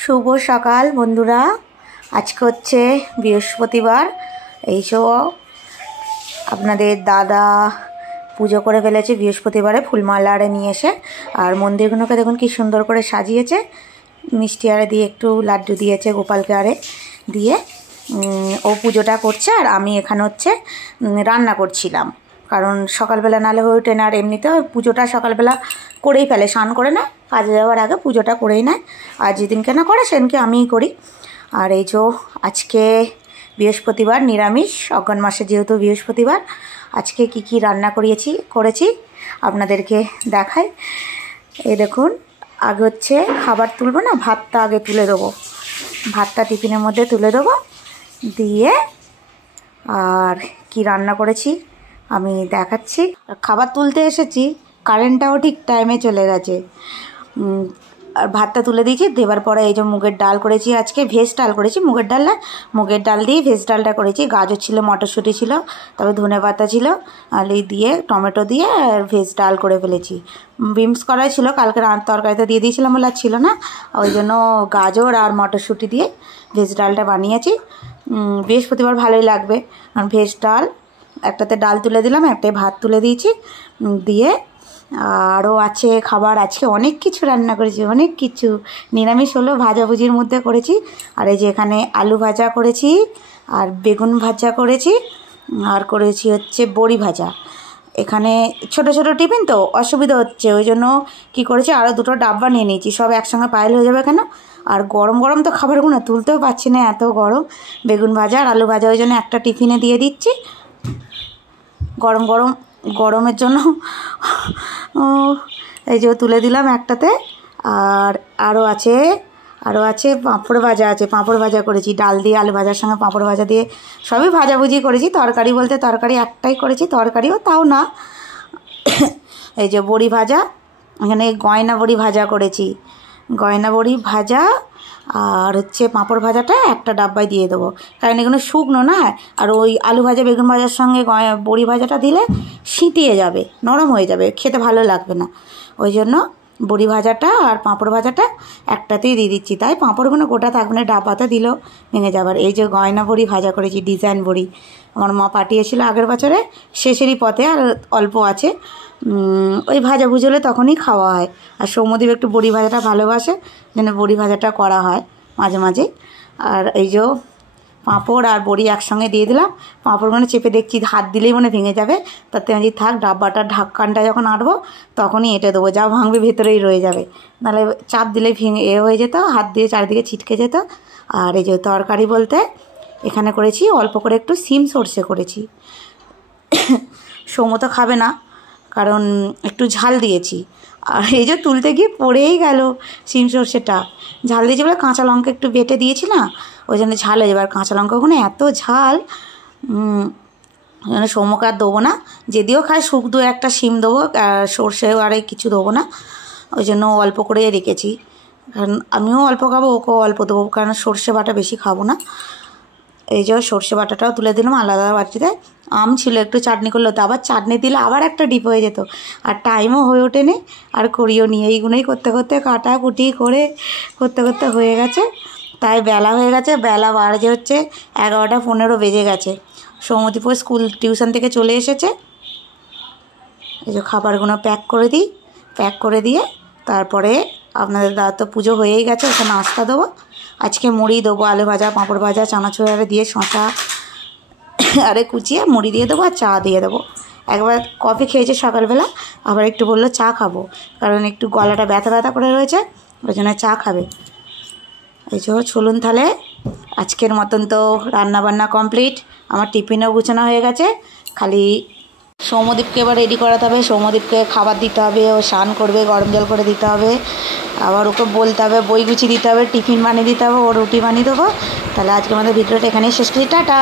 শুভ সকাল বন্ধুরা। আজকে হচ্ছে বৃহস্পতিবার। এইসব আপনাদের দাদা পুজো করে ফেলেছে বৃহস্পতিবারে, ফুলমালা আরে নিয়ে এসে। আর মন্দিরগুলোকে দেখুন কি সুন্দর করে সাজিয়েছে, মিষ্টি আরে দিয়ে একটু লাড্ডু দিয়েছে গোপালকে আরে দিয়ে। ও পুজোটা করছে আর আমি এখানে হচ্ছে রান্না করছিলাম, কারণ সকালবেলা নালে হয়ে ওঠে না। আর এমনিতে পুজোটা সকালবেলা করেই ফেলে, স্নান করে না, কাজে যাওয়ার আগে পুজোটা করেই নেয়। আর যেদিনকে না করে সেদিনকে আমিই করি। আর এই যে আজকে বৃহস্পতিবার, নিরামিষ, অগ্রহায়ণ মাসে যেহেতু বৃহস্পতিবার, আজকে কি রান্না করেছি আপনাদেরকে দেখাই। এই দেখুন, আগে হচ্ছে খাবার তুলবো না, ভাতটা আগে তুলে দেবো। ভাতটা টিফিনের মধ্যে তুলে দেবো, দিয়ে আর কি রান্না করেছি আমি দেখাচ্ছি। খাবার তুলতে এসেছি, কারেন্টটাও ঠিক টাইমে চলে গেছে। আর ভাতটা তুলে দিয়েছি, দেবার পরে এই যে মুগের ডাল করেছি, আজকে ভেজ ডাল করেছি। মুগের ডাল দিয়ে ভেজ ডালটা করেছি। গাজর ছিল, মটরশুঁটি ছিল, তবে ধনে পাতা ছিল, আর এই দিয়ে টমেটো দিয়ে ভেজ ডাল করে ফেলেছি। বিমস করাই ছিল, কালকে তরকারিতে দিয়ে দিয়েছিলাম বলে আর ছিল না, ওই জন্য গাজর আর মটরশুঁটি দিয়ে ভেজ ডালটা বানিয়েছি। বৃহস্পতিবার ভালোই লাগবে, কারণ ভেজ ডাল একটাতে ডাল তুলে দিলাম, একটাতে ভাত তুলে দিয়েছি। দিয়ে আরও আছে খাবার, আজকে অনেক কিছু রান্না করেছি, অনেক কিছু। নিরামিষ হলেও ভাজাভুজির মধ্যে করেছি। আর এই যে এখানে আলু ভাজা করেছি, আর বেগুন ভাজা করেছি, আর করেছি হচ্ছে বড়ি ভাজা। এখানে ছোট ছোট টিফিন তো অসুবিধা হচ্ছে, ওই জন্য কী করেছি, আরও দুটো ডাব্বা নিয়ে নিয়েছি। সব একসঙ্গে পাইল হয়ে যাবে কেন। আর গরম গরম তো খাবারগুলো তুলতেও পারছি না, এত গরম। বেগুন ভাজা আর আলু ভাজা ওই জন্য একটা টিফিনে দিয়ে দিচ্ছি, গরমের জন্য। এই যে তুলে দিলাম একটাতে। আর আরও আছে পাঁপড় ভাজা আছে, পাঁপড় ভাজা করেছি ডাল দিয়ে, আলু ভাজার সঙ্গে পাঁপড় ভাজা দিয়ে, সবই ভাজাভুজি করেছি। তরকারি বলতে তরকারি একটাই করেছি, তরকারিও তাও না। এই যে বড়ি ভাজা, এখানে গয়না বড়ি ভাজা করেছি, গয়না বড়ি ভাজা। আর হচ্ছে পাঁপড় ভাজাটা একটা ডাব্বায় দিয়ে দেবো, কারণ এগুলো শুকনো না। আর ওই আলু ভাজা বেগুন ভাজার সঙ্গে বড়ি ভাজাটা দিলে সিঁটিয়ে যাবে, নরম হয়ে যাবে, খেতে ভালো লাগবে না। ওই জন্য বড়ি ভাজাটা আর পাঁপড় ভাজাটা একটাতেই দিয়ে দিচ্ছি। তাই পাঁপড়গুলো গোটা থাকবে না, ডাব্বাতে দিলেও ভেঙে যাবার। এই যে গয়না বড়ি ভাজা করেছি, ডিজাইন বড়ি, আমার মা পাঠিয়েছিল আগের বছরে, শেষেরই পথে আর অল্প আছে। ওই ভাজা ভুজলে তখনই খাওয়া হয়। আর সৌম্যদীপ একটু বড়ি ভাজাটা ভালোবাসে, যেন বড়ি ভাজাটা করা হয় মাঝে মাঝে। আর এই যে পাঁপড় আর বড়ি একসঙ্গে দিয়ে দিলাম। পাঁপড়গুলো চেপে দেখছি হাত দিলেই মনে ভেঙে যাবে, তাতে আমি থাক, ডাব্বাটার ঢাক্কানটা যখন আঁটবো তখনই এঁটে দেবো, যা ভাঙবে ভেতরেই রয়ে যাবে, নাহলে চাপ দিলে ভেঙে হয়ে যেত, হাত দিয়ে চারিদিকে ছিটকে যেত। আর এই যে তরকারি বলতে এখানে করেছি অল্প করে একটু সিম সর্ষে করেছি। সৌম্য তো খাবে না, কারণ একটু ঝাল দিয়েছি। আর এই যে তুলতে গিয়ে পড়েই গেল সিম সর্ষেটা, ঝাল দিয়েছি বলে কাঁচা লঙ্কা একটু বেটে দিয়েছি না, ওই জন্য ঝাল হয়ে যাবে। আর কাঁচা লঙ্কাগুলো এত ঝাল, ওই জন্য সৌম্যকে আর দেবো না। যদিও খায় শুকনো একটা সিম দেবো, সর্ষেও আর কিছু দেবো না, ওই জন্য অল্প করে রেখেছি। কারণ আমিও অল্প খাবো, ওকেও অল্প দেবো, কারণ সর্ষে বাটা বেশি খাবো না। এই যে সর্ষে বাটাটাও তুলে দিলাম আলাদা বাটিতে। আম ছিল, একটু চাটনি করলো, তো আবার চাটনি দিলে আবার একটা ডিপ হয়ে যেত, আর টাইমও হয়ে ওঠেনি, আর করিও নি। এইগুলোই করতে করতে কাটাকুটি করতে হয়ে গেছে। তাই বেলা হয়ে গেছে, বেলা বাজে হচ্ছে 11:15 বেজে গেছে। সৌম্যদীপ স্কুল টিউশন থেকে চলে এসেছে। এই যে খাবারগুলো প্যাক করে দিয়ে তারপরে আপনাদের দাদা তো পুজো হয়েই গেছে, ওখানে নাস্তা দেবো। আজকে মুড়ি দেবো, আলু ভাজা, পাঁপড় ভাজা, চানাচুর আরে দিয়ে, শশা আরে কুচিয়ে মুড়ি দিয়ে দেবো, আর চা দিয়ে দেবো। একবার কফি খেয়েছে সকালবেলা, আবার একটু বললো চা খাবো, কারণ একটু গলাটা ব্যথা করে রয়েছে, ওই জন্য চা খাবে। এই যে চলুন তাহলে, আজকের মতন তো রান্নাবান্না কমপ্লিট, আমার টিফিনও গুছানো হয়ে গেছে। খালি সৌম্যদীপকে এবার রেডি করাতে হবে, সৌম্যদীপকে খাবার দিতে হবে, ও স্নান করবে, গরম জল করে দিতে হবে, আবার ওকে বলতে হবে, বই গুছিয়ে দিতে হবে, টিফিন বানিয়ে দিতে হবে, ও রুটি বানিয়ে দেবো। তাহলে আজকে আমাদের ভিডিওটা এখানেই শেষ করি, টাটা।